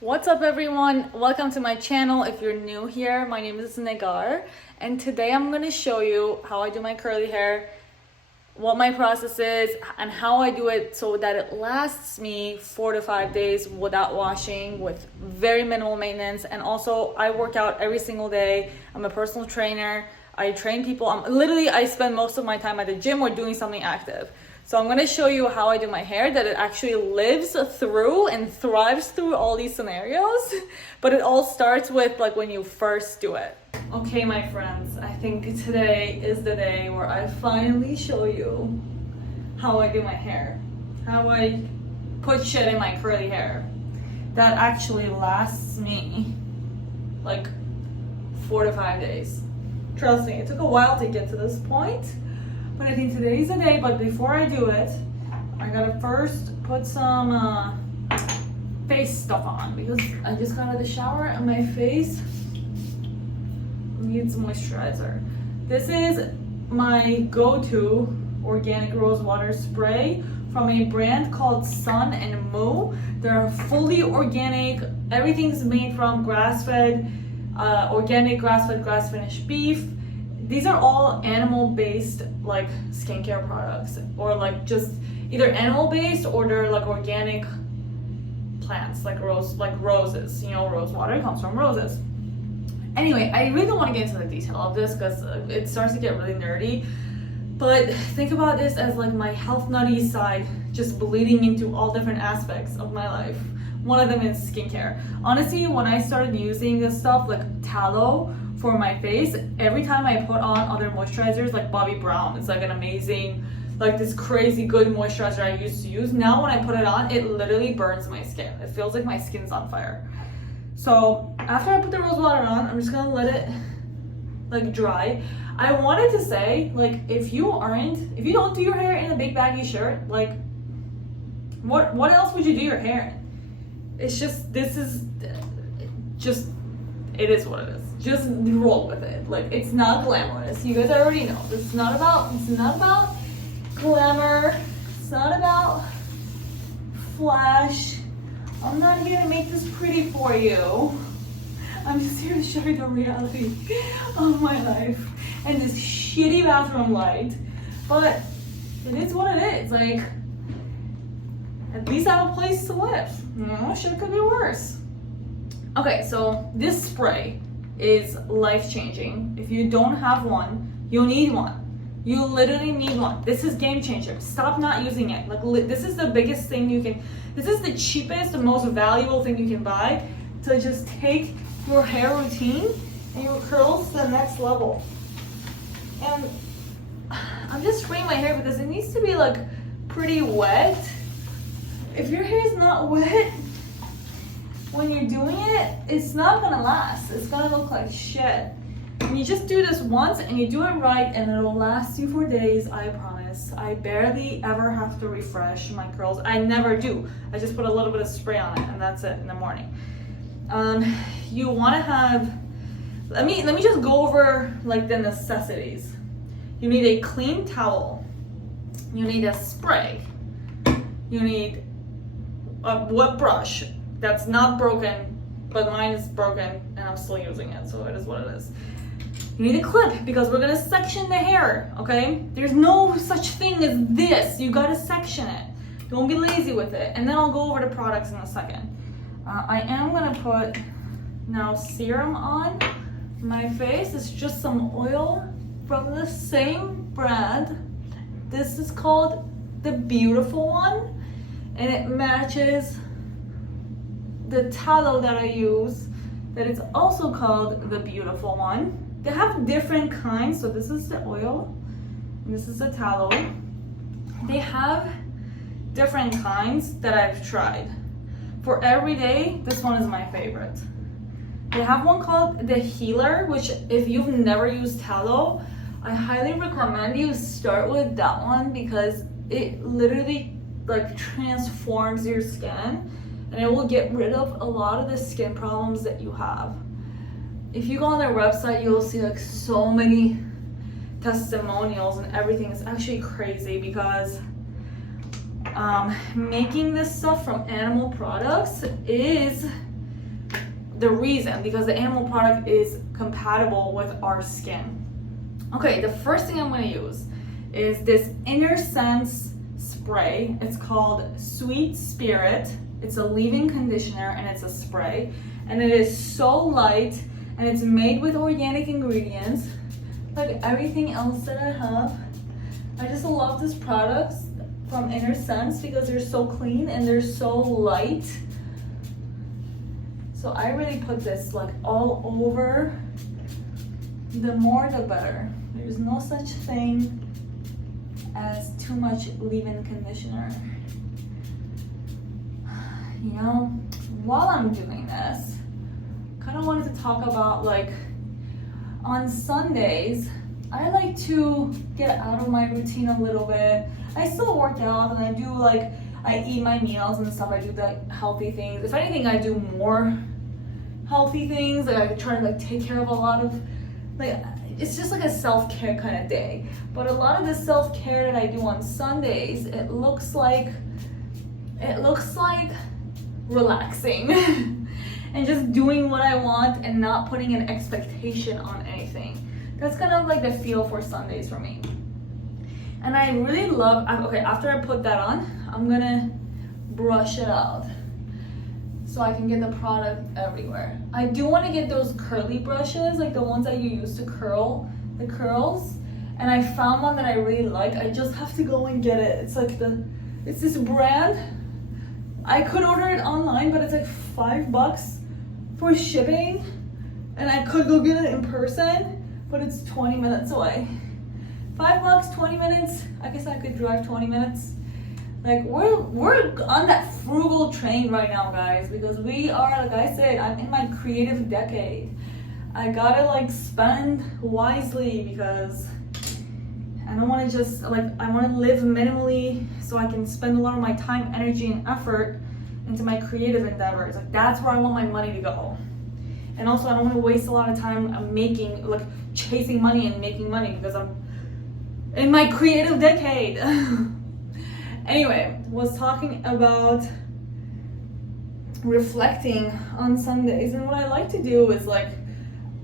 What's up everyone? Welcome to my channel. If you're new here, my name is Negar and today I'm going to show you how I do my curly hair, what my process is, and how I do it so that it lasts me 4 to 5 days without washing, with very minimal maintenance. And also I work out every single day. I'm a personal trainer. I train people. I spend most of my time at the gym or doing something active. So I'm going to show you how I do my hair, that it actually lives through and thrives through all these scenarios. But it all starts with like when you first do it. Okay, my friends, I think today is the day where I finally show you how I do my hair. How I put shit in my curly hair that actually lasts me like 4 to 5 days. Trust me, it took a while to get to this point. But I think today's the day. But before I do it, I gotta first put some face stuff on because I just got out of the shower and my face needs moisturizer. This is my go-to organic rose water spray from a brand called Sun and Moo. They're fully organic. Everything's made from grass-fed, organic grass-fed, grass-finished beef. These are all animal-based like skincare products, or like just either animal-based or they're like organic plants, like roses. You know, rose water comes from roses. Anyway, I really don't want to get into the detail of this because it starts to get really nerdy. But think about this as like my health nutty side just bleeding into all different aspects of my life. One of them is skincare. Honestly, when I started using this stuff like tallow for my face, every time I put on other moisturizers like Bobbi Brown, it's like an amazing, like this crazy good moisturizer I used to use. Now when I put it on, it literally burns my skin. It feels like my skin's on fire. So after I put the rose water on, I'm just gonna let it like dry. I wanted to say, like, if you don't do your hair in a big baggy shirt, like what else would you do your hair in? It's just, it is what it is. Just roll with it. Like, it's not glamorous. You guys already know. It's not about glamour. It's not about flash. I'm not here to make this pretty for you. I'm just here to show you the reality of my life and this shitty bathroom light. But it is what it is. Like, at least I have a place to live. You know, shit could be worse. Okay, so this spray is life-changing. If you don't have one, you'll need one. You literally need one. This is game changer. Stop not using it. Like, this is the biggest thing you can, this is the cheapest and most valuable thing you can buy to just take your hair routine and your curls to the next level. And I'm just spraying my hair because it needs to be like pretty wet. If your hair is not wet when you're doing it, it's not gonna last. It's gonna look like shit. And you just do this once and you do it right and it'll last you for days, I promise. I barely ever have to refresh my curls. I never do. I just put a little bit of spray on it and that's it in the morning. You wanna have, let me just go over like the necessities. You need a clean towel. You need a spray. You need a wet brush that's not broken, but mine is broken and I'm still using it, so it is what it is. You need a clip because we're gonna section the hair, okay? There's no such thing as this. You gotta section it. Don't be lazy with it. And then I'll go over the products in a second. I am gonna put now serum on my face. It's just some oil from the same brand. This is called the Beautiful One, and it matches the tallow that I use, that is also called the Beautiful One. They have different kinds, so this is the oil, and this is the tallow. They have different kinds that I've tried. For everyday, this one is my favorite. They have one called the Healer, which if you've never used tallow, I highly recommend you start with that one because it literally like transforms your skin and it will get rid of a lot of the skin problems that you have. If you go on their website, you'll see like so many testimonials and everything. It's actually crazy because making this stuff from animal products is the reason, because the animal product is compatible with our skin. Okay, the first thing I'm gonna use is this Inner Sense spray. It's called Sweet Spirit. It's a leave-in conditioner and it's a spray. And it is so light and it's made with organic ingredients, like everything else that I have. I just love this product from Inner Sense because they're so clean and they're so light. So I really put this like all over. The more the better. There's no such thing as too much leave-in conditioner. You know, while I'm doing this, kind of wanted to talk about, like, on Sundays, I like to get out of my routine a little bit. I still work out and I do, like, I eat my meals and stuff. I do the healthy things. If anything, I do more healthy things. Like, I try to, like, take care of a lot of, like, it's just like a self-care kind of day. But a lot of the self-care that I do on Sundays, it looks like relaxing and just doing what I want and not putting an expectation on anything. That's kind of like the feel for Sundays for me. And I really love, okay, after I put that on, I'm gonna brush it out so I can get the product everywhere. I do want to get those curly brushes, like the ones that you use to curl the curls. And I found one that I really like. I just have to go and get it. It's like it's this brand. I could order it online, but it's like $5 for shipping. And I could go get it in person, but it's 20 minutes away. $5, 20 minutes. I guess I could drive 20 minutes. Like, we're on that frugal train right now, guys, because we are, like I said, I'm in my creative decade. I gotta, like, spend wisely because I don't want to just, like, I want to live minimally so I can spend a lot of my time, energy, and effort into my creative endeavors. Like, that's where I want my money to go. And also, I don't want to waste a lot of time making, like, chasing money and making money because I'm in my creative decade. Anyway, was talking about reflecting on Sundays, and what I like to do is, like,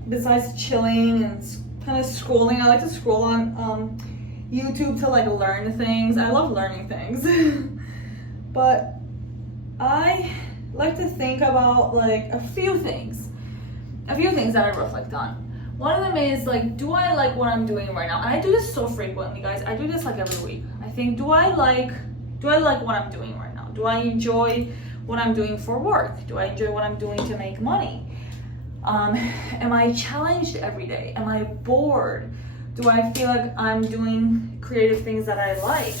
besides chilling and kind of scrolling, I like to scroll on YouTube to, like, learn things. I love learning things. But I like to think about, like, a few things that I reflect on. One of them is, like, do I like what I'm doing right now? And I do this so frequently, guys. I do this, like, every week. I think, do I like what I'm doing right now? Do I enjoy what I'm doing for work? Do I enjoy what I'm doing to make money? Am I challenged every day? Am I bored? Do I feel like I'm doing creative things that I like?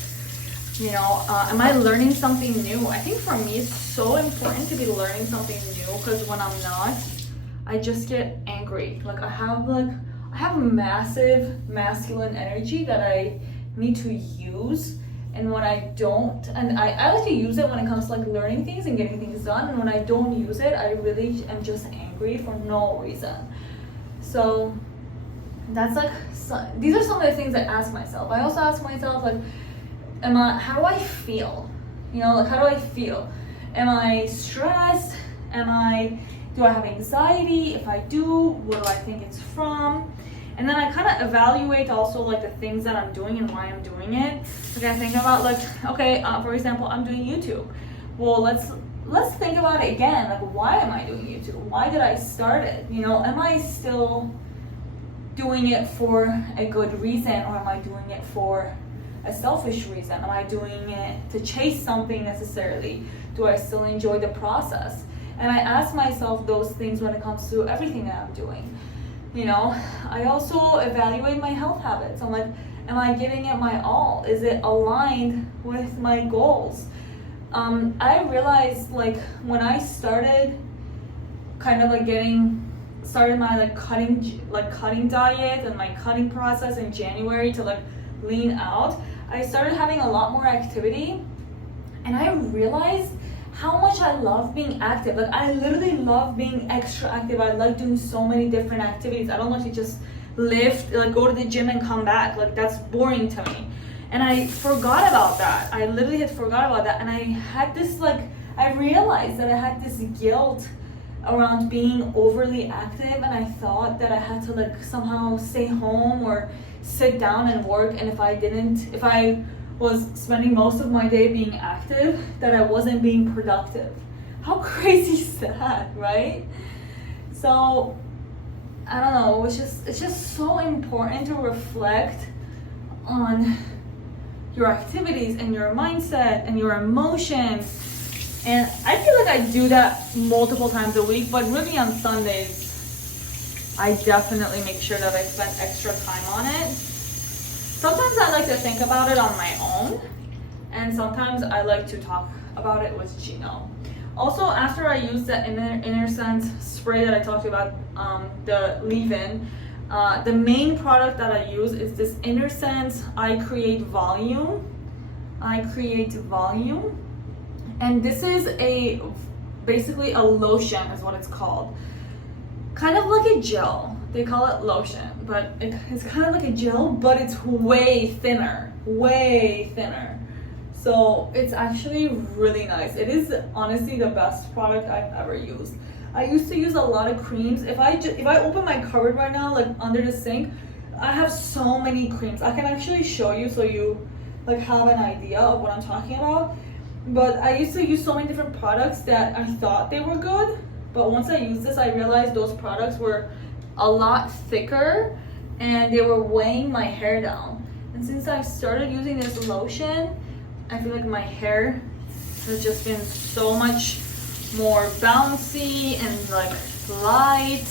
You know, am I learning something new? I think for me it's so important to be learning something new, because when I'm not, I just get angry. Like, I have massive masculine energy that I need to use. And when I don't, and I like to use it when it comes to, like, learning things and getting things done. And when I don't use it, I really am just angry for no reason. So that's, like, these are some of the things I ask myself. I also ask myself, like, how do I feel? You know, like, how do I feel? Am I stressed? Do I have anxiety? If I do, what do I think it's from? And then I kind of evaluate also, like, the things that I'm doing and why I'm doing it. Like, I think about, like, okay, for example, I'm doing YouTube. Well, let's think about it again. Like, why am I doing YouTube? Why did I start it? You know, am I still doing it for a good reason, or am I doing it for a selfish reason? Am I doing it to chase something necessarily? Do I still enjoy the process? And I ask myself those things when it comes to everything that I'm doing. You know, I also evaluate my health habits. I'm like, am I giving it my all? Is it aligned with my goals? I realized, like, when I started kind of, like, started my, like, cutting diet and my cutting process in January to, like, lean out, I started having a lot more activity, and I realized how much I love being active. Like, I literally love being extra active. I like doing so many different activities. I don't like to just lift, like, go to the gym and come back. Like, that's boring to me. And I forgot about that. I literally had forgot about that. And I had this, like, I realized that I had this guilt around being overly active, and I thought that I had to like somehow stay home or sit down and work, and if I was spending most of my day being active, that I wasn't being productive. How crazy is that, right? So I don't know, it's just so important to reflect on your activities and your mindset and your emotions. And I feel like I do that multiple times a week, but really on Sundays, I definitely make sure that I spend extra time on it. Sometimes I like to think about it on my own, and sometimes I like to talk about it with Gino. Also, after I use the Inner Sense spray that I talked about, the leave-in, the main product that I use is this Inner Sense I Create Volume. And this is basically a lotion is what it's called. Kind of like a gel. They call it lotion, but it's kind of like a gel, but it's way thinner. So it's actually really nice. It is honestly the best product I've ever used. I used to use a lot of creams. If I open my cupboard right now, like under the sink, I have so many creams. I can actually show you so you like have an idea of what I'm talking about. But I used to use so many different products that I thought they were good, but once I used this, I realized those products were a lot thicker and they were weighing my hair down. And since I started using this lotion, I feel like my hair has just been so much more bouncy and like light,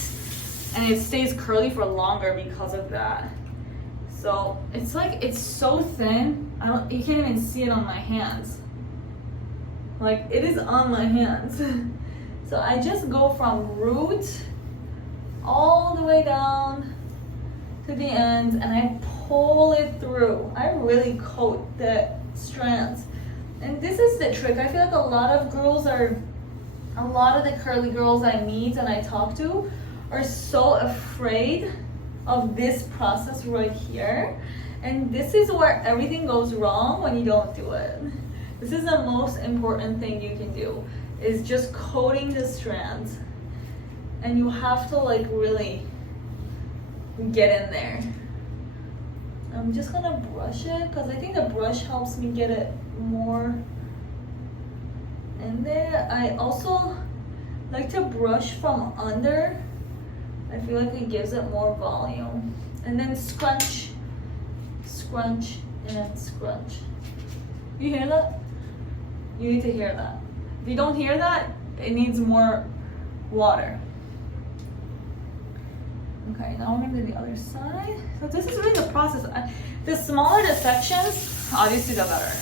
and it stays curly for longer because of that. So it's so thin, you can't even see it on my hands. Like, it is on my hands. So I just go from root all the way down to the end, and I pull it through. I really coat the strands. And this is the trick. I feel like a lot of the curly girls I meet and I talk to are so afraid of this process right here. And this is where everything goes wrong when you don't do it. This is the most important thing you can do, is just coating the strands. And you have to like really get in there. I'm just gonna brush it because I think the brush helps me get it more in there. I also like to brush from under. I feel like it gives it more volume. And then scrunch, and scrunch. You hear that? You need to hear that. If you don't hear that, it needs more water. Okay, now we're gonna do the other side. So this is really the process. The smaller the sections, obviously the better.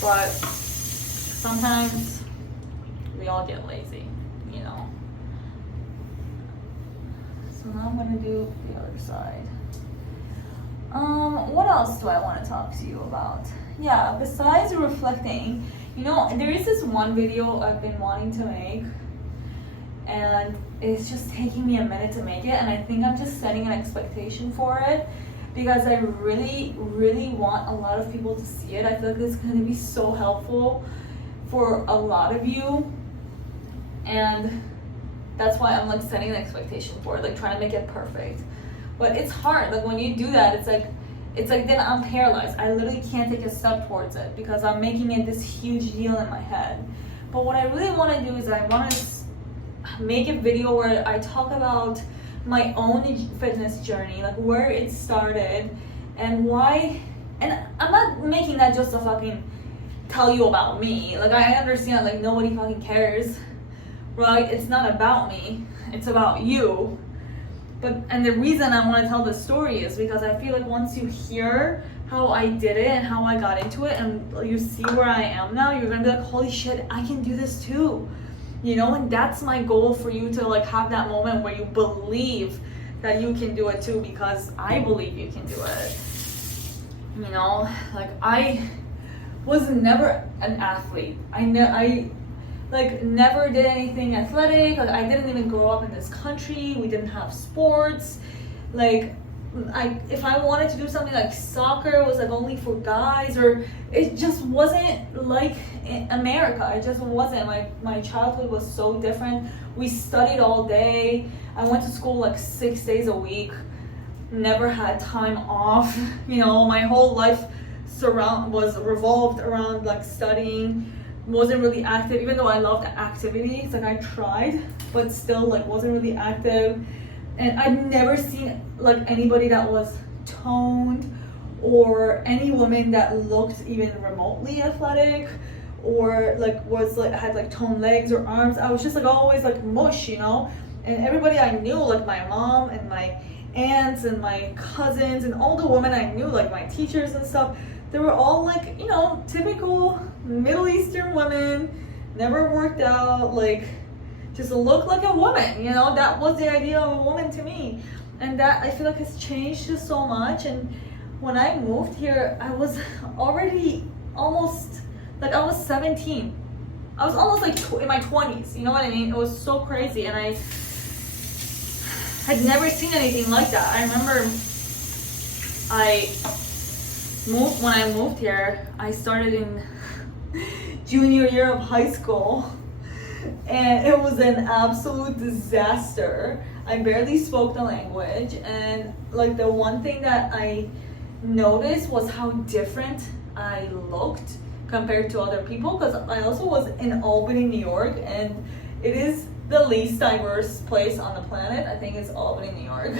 But sometimes we all get lazy, you know. So now I'm gonna do the other side. What else do I want to talk to you about? Yeah, besides reflecting, you know, there is this one video I've been wanting to make, and it's just taking me a minute to make it, and I think I'm just setting an expectation for it because I really, really want a lot of people to see it. I feel like it's going to be so helpful for a lot of you, and that's why I'm like setting an expectation for it, like trying to make it perfect. But it's hard. Like when you do that, it's like then I'm paralyzed. I literally can't take a step towards it because I'm making it this huge deal in my head. But what I really want to do is I want to make a video where I talk about my own fitness journey, like where it started and why. And I'm not making that just to fucking tell you about me. Like I understand, like nobody fucking cares, right? It's not about me. It's about you. And the reason I want to tell this story is because I feel like once you hear how I did it and how I got into it and you see where I am now, you're gonna be like, holy shit, I can do this too. You know, and that's my goal for you to like have that moment where you believe that you can do it too, because I believe you can do it. You know, like I was never an athlete. I never did anything athletic. Like I didn't even grow up in this country. We didn't have sports. Like if I wanted to do something like soccer, it was like only for guys, or it just wasn't like in America. It just wasn't. My childhood was so different. We studied all day. I went to school like 6 days a week. Never had time off. You know, my whole life was revolved around like studying. Wasn't really active, even though I loved activities. Like I tried, but still like wasn't really active. And I'd never seen like anybody that was toned, or any woman that looked even remotely athletic, or like had like toned legs or arms. I was just like always like mush, you know. And everybody I knew, like my mom and my aunts and my cousins and all the women I knew, like my teachers and stuff, they were all like, you know, typical Middle Eastern women, never worked out, like just look like a woman, you know. That was the idea of a woman to me, and that I feel like has changed just so much. And when I moved here, I was already almost like, I was 17. I was almost like in my 20s, you know what I mean? It was so crazy, and I had never seen anything like that. I remember when I moved here, I started in junior year of high school, and it was an absolute disaster. I barely spoke the language, and like the one thing that I noticed was how different I looked compared to other people, because I also was in Albany, New York, and it is the least diverse place on the planet. I think it's Albany, New York.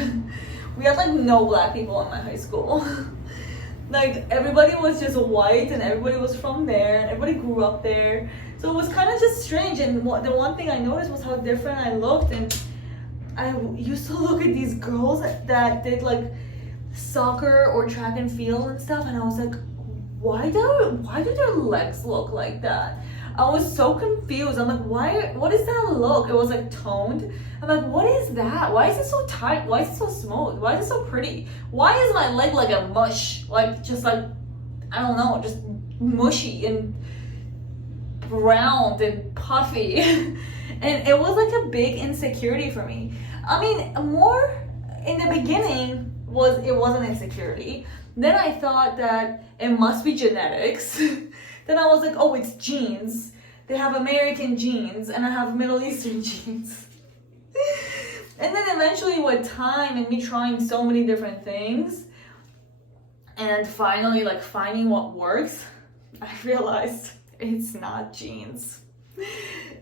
We had like no black people in my high school. Like everybody was just white, and everybody was from there, and everybody grew up there. So it was kind of just strange. And the one thing I noticed was how different I looked. And I used to look at these girls that did like soccer or track and field and stuff, and I was like, why do their legs look like that? I was so confused. I'm like, what is that look? It was like toned. I'm like, what is that? Why is it so tight? Why is it so smooth? Why is it so pretty? Why is my leg like a mush? Like, just like, I don't know, just mushy and round and puffy. And it was like a big insecurity for me. I mean, more in the beginning it wasn't insecurity. Then I thought that it must be genetics. Then I was like, oh, it's genes. They have American genes, and I have Middle Eastern genes. And then eventually with time and me trying so many different things, and finally like finding what works, I realized it's not genes.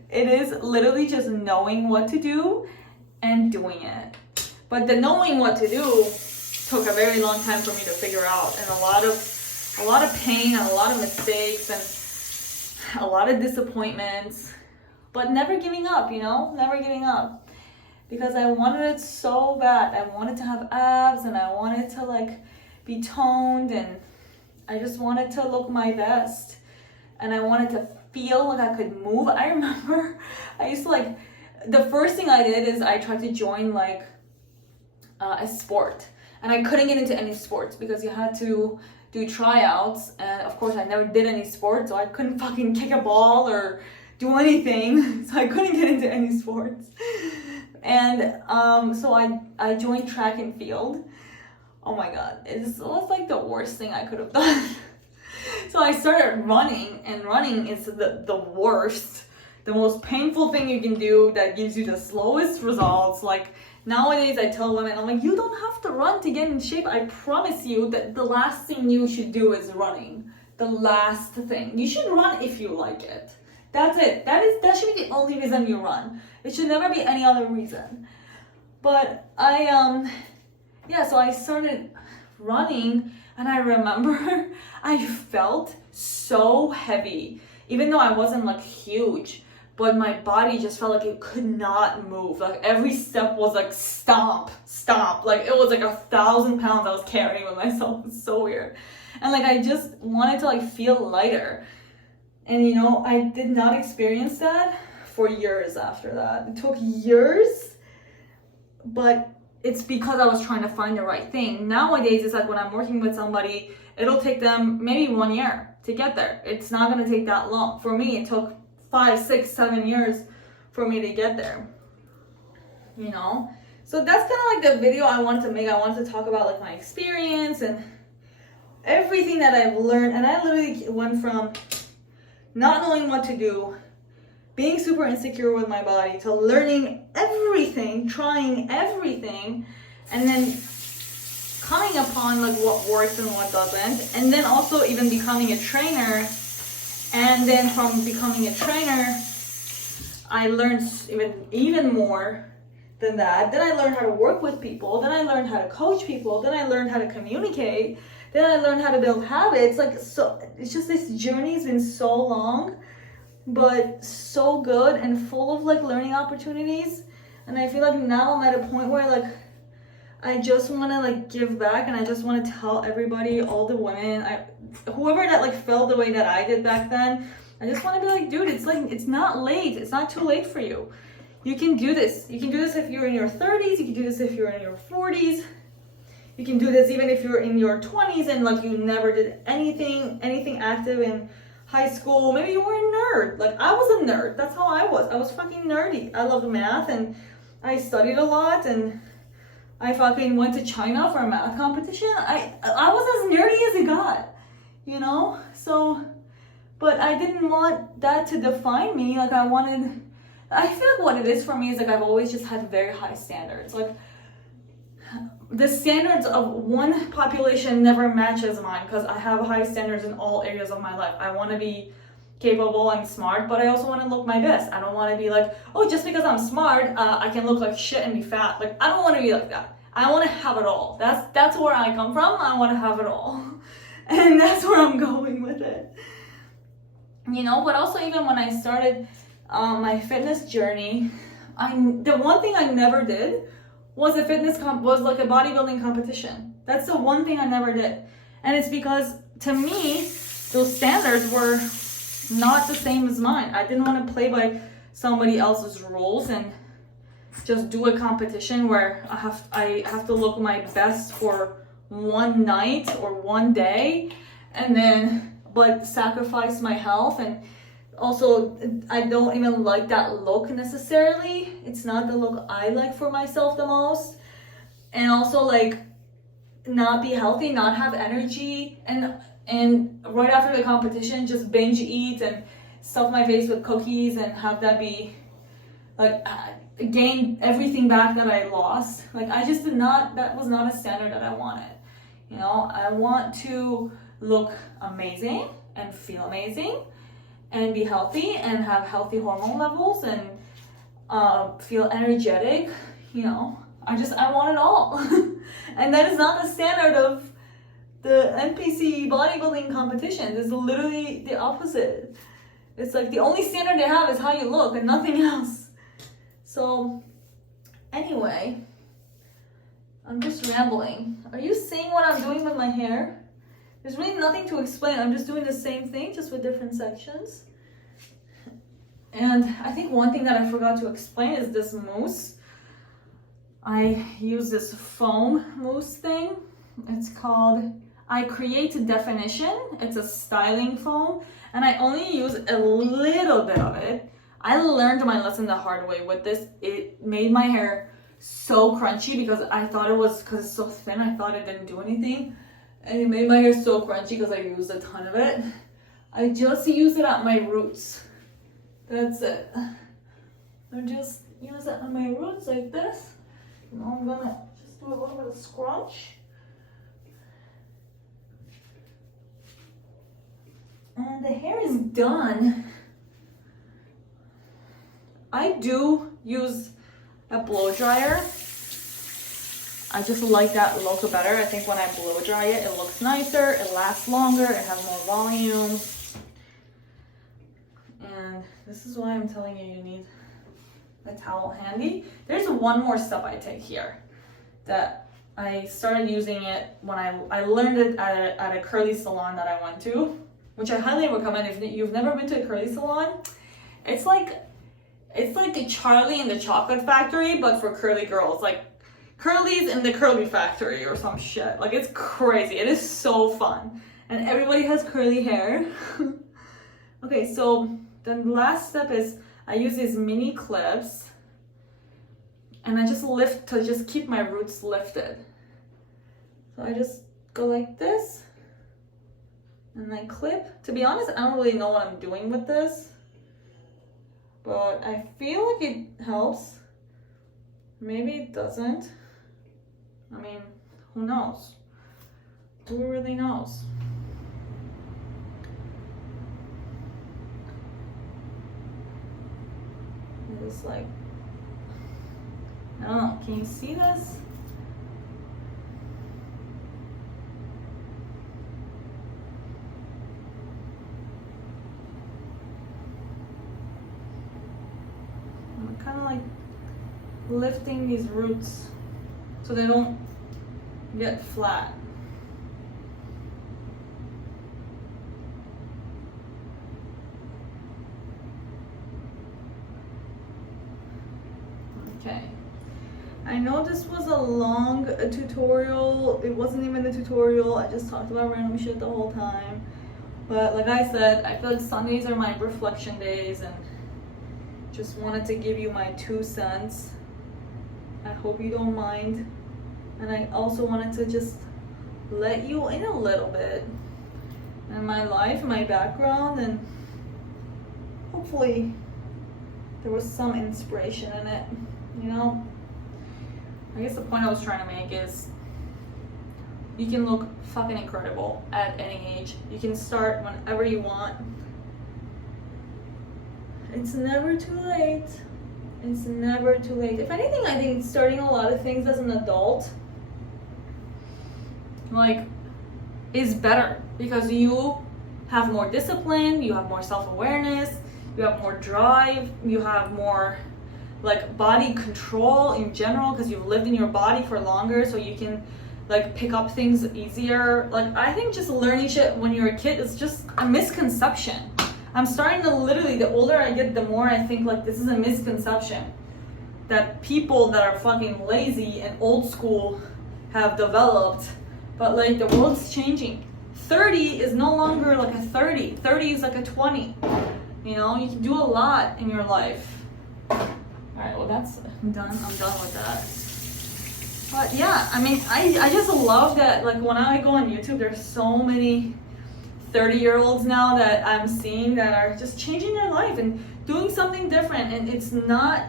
It is literally just knowing what to do and doing it. But the knowing what to do took a very long time for me to figure out, and a lot of pain and a lot of mistakes and a lot of disappointments, but never giving up, you know, never giving up, because I wanted it so bad. I wanted to have abs, and I wanted to like be toned, and I just wanted to look my best, and I wanted to feel like I could move. I remember I used to like, the first thing I did is I tried to join like a sport, and I couldn't get into any sports because you had to do tryouts, and of course I never did any sports, so I couldn't fucking kick a ball or do anything. So I couldn't get into any sports. And so I joined track and field. Oh my god, it was like the worst thing I could have done. So I started running, and running is the worst, the most painful thing you can do, that gives you the slowest results. Like nowadays I tell women, I'm like, you don't have to run to get in shape. I promise you that the last thing you should do is running. The last thing. You should run if you like it. That's it. That should be the only reason you run. It should never be any other reason. But so I started running, and I remember I felt so heavy, even though I wasn't like huge, but my body just felt like it could not move. Like every step was like stomp. Like it was like 1,000 pounds I was carrying with myself. It's so weird. And like I just wanted to like feel lighter. And you know, I did not experience that for years after that. It took years, but it's because I was trying to find the right thing. Nowadays, it's like when I'm working with somebody, it'll take them maybe 1 year to get there. It's not gonna take that long. For me, it took 5, 6, 7 years for me to get there, you know? So that's kind of like the video I wanted to make. I wanted to talk about like my experience and everything that I've learned. And I literally went from not knowing what to do, being super insecure with my body, to learning everything, trying everything, and then coming upon like what works and what doesn't, and then also even becoming a trainer. And then from becoming a trainer, I learned even more than that. Then I learned how to work with people. Then I learned how to coach people. Then I learned how to communicate. Then I learned how to build habits. Like, so it's just, this journey's been so long, but so good and full of like learning opportunities. And I feel like now I'm at a point where like I just want to like give back, and I just want to tell everybody, all the women, whoever that like felt the way that I did back then, I just want to be like, dude, it's like, it's not late. It's not too late for you. You can do this. You can do this if you're in your 30s. You can do this if you're in your 40s. You can do this even if you're in your 20s and like you never did anything active in high school. Maybe you were a nerd. Like I was a nerd. That's how I was. I was fucking nerdy. I loved math and I studied a lot, and I fucking went to China for a math competition. I was as nerdy as it got, you know? So, but I didn't want that to define me. Like I feel like what it is for me is like I've always just had very high standards. Like the standards of one population never matches mine, because I have high standards in all areas of my life. I want to be capable and smart, but I also want to look my best. I don't want to be like, oh, just because I'm smart, I can look like shit and be fat. Like I don't want to be like that. I want to have it all. That's where I come from. I want to have it all, and that's where I'm going with it. You know, but also even when I started my fitness journey, the one thing I never did was was like a bodybuilding competition. That's the one thing I never did, and it's because to me those standards were not the same as mine. I didn't want to play by somebody else's rules and just do a competition where I have to look my best for one night or one day, and then but sacrifice my health. And also I don't even like that look necessarily. It's not the look I like for myself the most. And also like not be healthy, not have energy, and right after the competition just binge eat and stuff my face with cookies and have that be like gain everything back that I lost. Like I just did not, that was not a standard that I wanted. You know, I want to look amazing and feel amazing and be healthy and have healthy hormone levels and feel energetic. You know, I want it all. And that is not the standard of the NPC bodybuilding competition. It's literally the opposite. It's like the only standard they have is how you look and nothing else. So anyway, I'm just rambling. Are you seeing what I'm doing with my hair? There's really nothing to explain. I'm just doing the same thing, just with different sections. And I think one thing that I forgot to explain is this mousse. I use this foam mousse thing. It's called I Create Definition. It's a styling foam, and I only use a little bit of it. I learned my lesson the hard way with this. It made my hair so crunchy because I thought it was, because it's so thin, I thought it didn't do anything. And it made my hair so crunchy because I used a ton of it. I just use it at my roots. That's it. I just use it on my roots like this. Now I'm gonna just do a little bit of scrunch. And the hair is done. I do use a blow dryer. I just like that look better. I think when I blow dry it, it looks nicer, it lasts longer, it has more volume. And this is why I'm telling you, you need a towel handy. There's one more step I take here that I started using it when I learned it at a curly salon that I went to, which I highly recommend if you've never been to a curly salon. It's like a Charlie and the Chocolate Factory, but for curly girls. Like Curly's in the Curly Factory or some shit. Like it's crazy. It is so fun. And everybody has curly hair. Okay, so the last step is I use these mini clips And I just lift to just keep my roots lifted. So I just go like this and then clip. To be honest, I don't really know what I'm doing with this, but I feel like it helps. Maybe it doesn't. I mean, who knows? Who really knows? It's like, I don't know, can you see this? I'm kind of like lifting these roots so they don't get flat. Okay, I know this was a long tutorial. It wasn't even a tutorial. I just talked about random shit the whole time. But like I said, I feel like Sundays are my reflection days and just wanted to give you my 2 cents. I hope you don't mind. And I also wanted to just let you in a little bit in my life, my background, and hopefully there was some inspiration in it. You know, I guess the point I was trying to make is you can look fucking incredible at any age. You can start whenever you want. It's never too late. It's never too late. If anything, I think starting a lot of things as an adult, like, is better because you have more discipline, you have more self-awareness, you have more drive, you have more like body control in general because you've lived in your body for longer, so you can like pick up things easier. Like, I think just learning shit when you're a kid is just a misconception. I'm starting to literally, the older I get, the more I think like this is a misconception that people that are fucking lazy and old school have developed. But like, the world's changing. 30 is no longer like a 30. 30 is like a 20. You know, you can do a lot in your life. Alright, well that's done. I'm done with that. But yeah, I mean, I just love that, like, when I go on YouTube, there's so many 30-year-olds now that I'm seeing that are just changing their life and doing something different. And it's not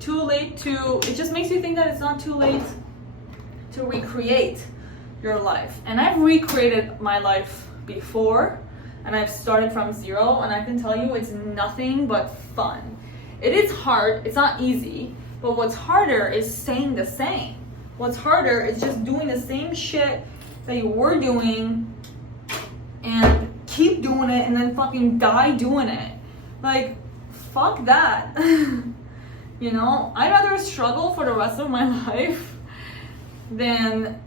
too late to, it just makes you think that it's not too late to recreate your life. And I've recreated my life before, and I've started from zero, and I can tell you it's nothing but fun. It is hard, it's not easy, but what's harder is staying the same. What's harder is just doing the same shit that you were doing and keep doing it and then fucking die doing it. Like, fuck that. You know, I'd rather struggle for the rest of my life than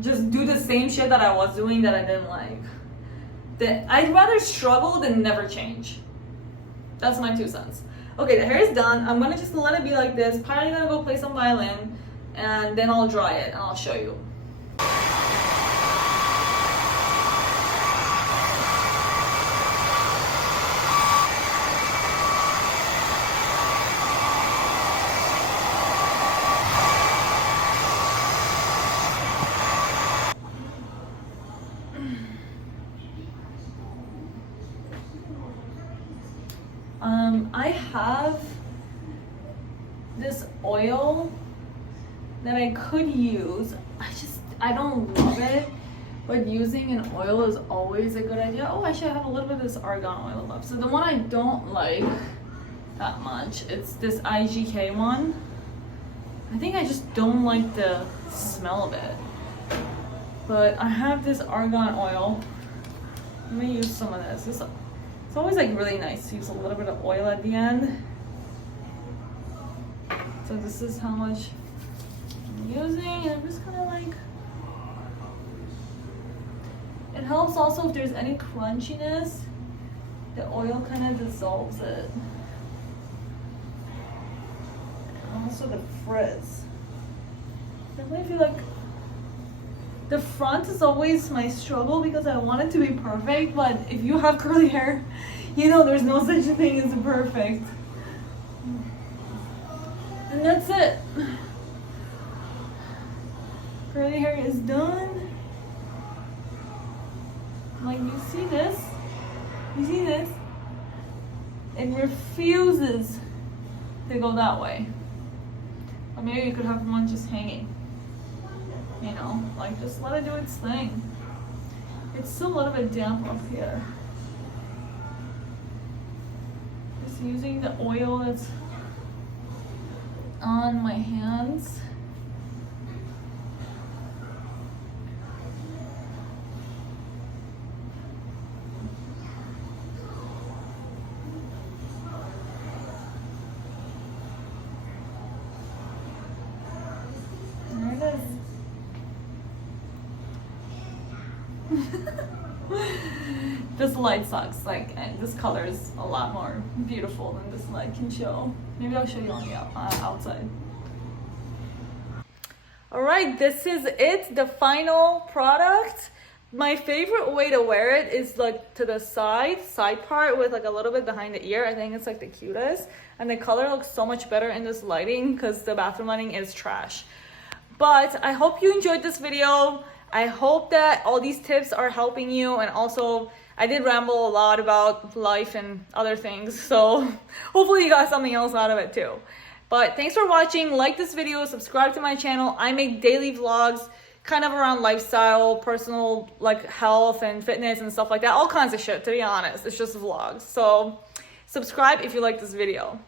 just do the same shit that I was doing that I didn't like. I'd rather struggle than never change. That's my 2 cents. Okay, the hair is done. I'm gonna just let it be like this. Probably gonna go play some violin, and then I'll dry it and I'll show you. I have this oil that I could use. I don't love it, but using an oil is always a good idea. Oh, I should have a little bit of this argan oil left. So the one I don't like that much, it's this IGK one. I think I just don't like the smell of it. But I have this argan oil. Let me use some of this. It's always like really nice to use a little bit of oil at the end. So this is how much I'm using, and I'm just kind of like, it helps also if there's any crunchiness, the oil kind of dissolves it. And also the frizz. Definitely feel like the front is always my struggle because I want it to be perfect, but if you have curly hair, you know there's no such thing as perfect. And that's it. curly hair is done. Like, you see this? You see this? It refuses to go that way. Or maybe you could have one just hanging. You know, like just let it do its thing. It's still a little bit damp up here. Just using the oil that's on my hands. There it is. This light sucks, like, and this color is a lot more beautiful than this light can show. Maybe I'll show you on the outside. All right, this is it, the final product. My favorite way to wear it is like to the side part with like a little bit behind the ear. I think it's like the cutest. And the color looks so much better in this lighting because the bathroom lighting is trash. But I hope you enjoyed this video. I hope that all these tips are helping you, and also I did ramble a lot about life and other things, so hopefully you got something else out of it too. But thanks for watching. Like this video, subscribe to my channel. I make daily vlogs kind of around lifestyle, personal, like health and fitness and stuff like that, all kinds of shit, to be honest. It's just vlogs. So subscribe if you like this video.